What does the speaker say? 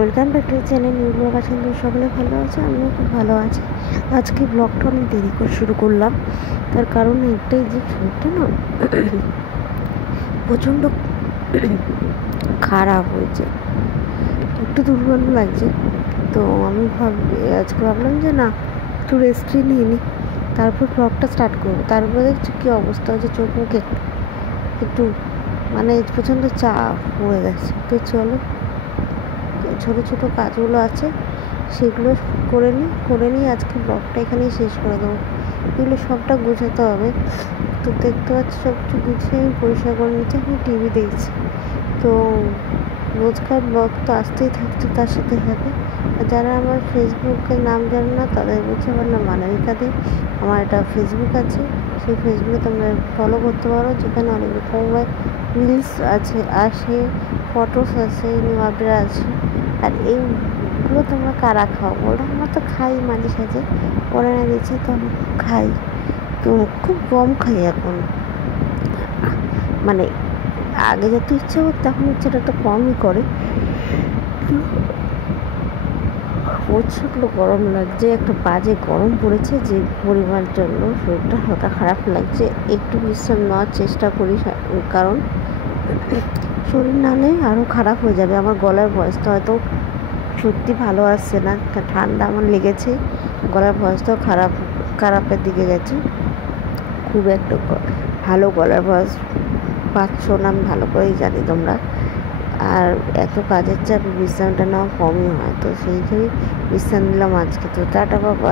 Welcome back to channel new blog. আছেন তো সকলে ভালো আছে, আমিও খুব ভালো আছি। আজকে ব্লগটা অনেক দেরি করে শুরু করলাম, তার কারণ একটাই যে শরীরটা না প্রচণ্ড খারাপ হয়েছে, একটু দুর্বল লাগছে। তো আমি আজকে ভাবলাম যে না, একটু রেস্টই নিয়ে নিই, তারপর ব্লগটা স্টার্ট করবো। তারপরে দেখছি কী অবস্থা হচ্ছে, চোখ মুখে একটু মানে প্রচণ্ড চাপ পড়ে গেছে। তো চলো, ছোটো ছোটো কাজগুলো আছে সেগুলো করে নিই আজকে ব্লগটা এখানেই শেষ করে দেবো। এগুলো সবটা গোছাতে হবে। তো দেখতে পাচ্ছি সব কিছু গুছিয়ে আমি পরিষ্কার করে নিচ্ছি, আমি টিভি দেখছি। তো রোজকার ব্লগ তো আসতেই থাকছে তার সাথে সাথে। আর যারা আমার ফেসবুকের নাম জানে না তাদের বলছে আমার নাম মানবিকা দে। আমার একটা ফেসবুক আছে, সেই ফেসবুকে তোমরা ফলো করতে পারো, যেখানে অনেক রকমের রিলস আছে, আসে ফটোস আছে, নিউ আপডেট আছে। আর এইগুলো তোমরা কারা খাও বলো? আমরা তো খাই মাঝে সাঝে, পরে না দিচ্ছি তো আমি খাই। তো খুব কম খাই এখন, মানে আগে যত ইচ্ছা করতো এখন ইচ্ছাটা একটু কমই করে। প্রচণ্ড গরম লাগছে, একটা বাজে গরম পড়েছে যে পরিমাণ জন্য শরীরটা হালকা খারাপ লাগছে। একটু বিশ্রাম নেওয়ার চেষ্টা করি, কারণ শরীর নাহলে আরও খারাপ হয়ে যাবে। আমার গলার ভয়েসটা হয়তো সত্যি ভালো আসছে না, ঠান্ডা আমার লেগেছে, গলার ভয়েসটাও খারাপের দিকে গেছে। খুব একটা ভালো গলার ভয়েস পাচ্ছ না, আমি ভালো করেই জানি তোমরা। আর এত কাজের চাপে বিশ্রামটা নেওয়া কমই হয়, তো সেই জন্যই বিশ্রাম নিলাম আজকে। তো টাটা বাবা।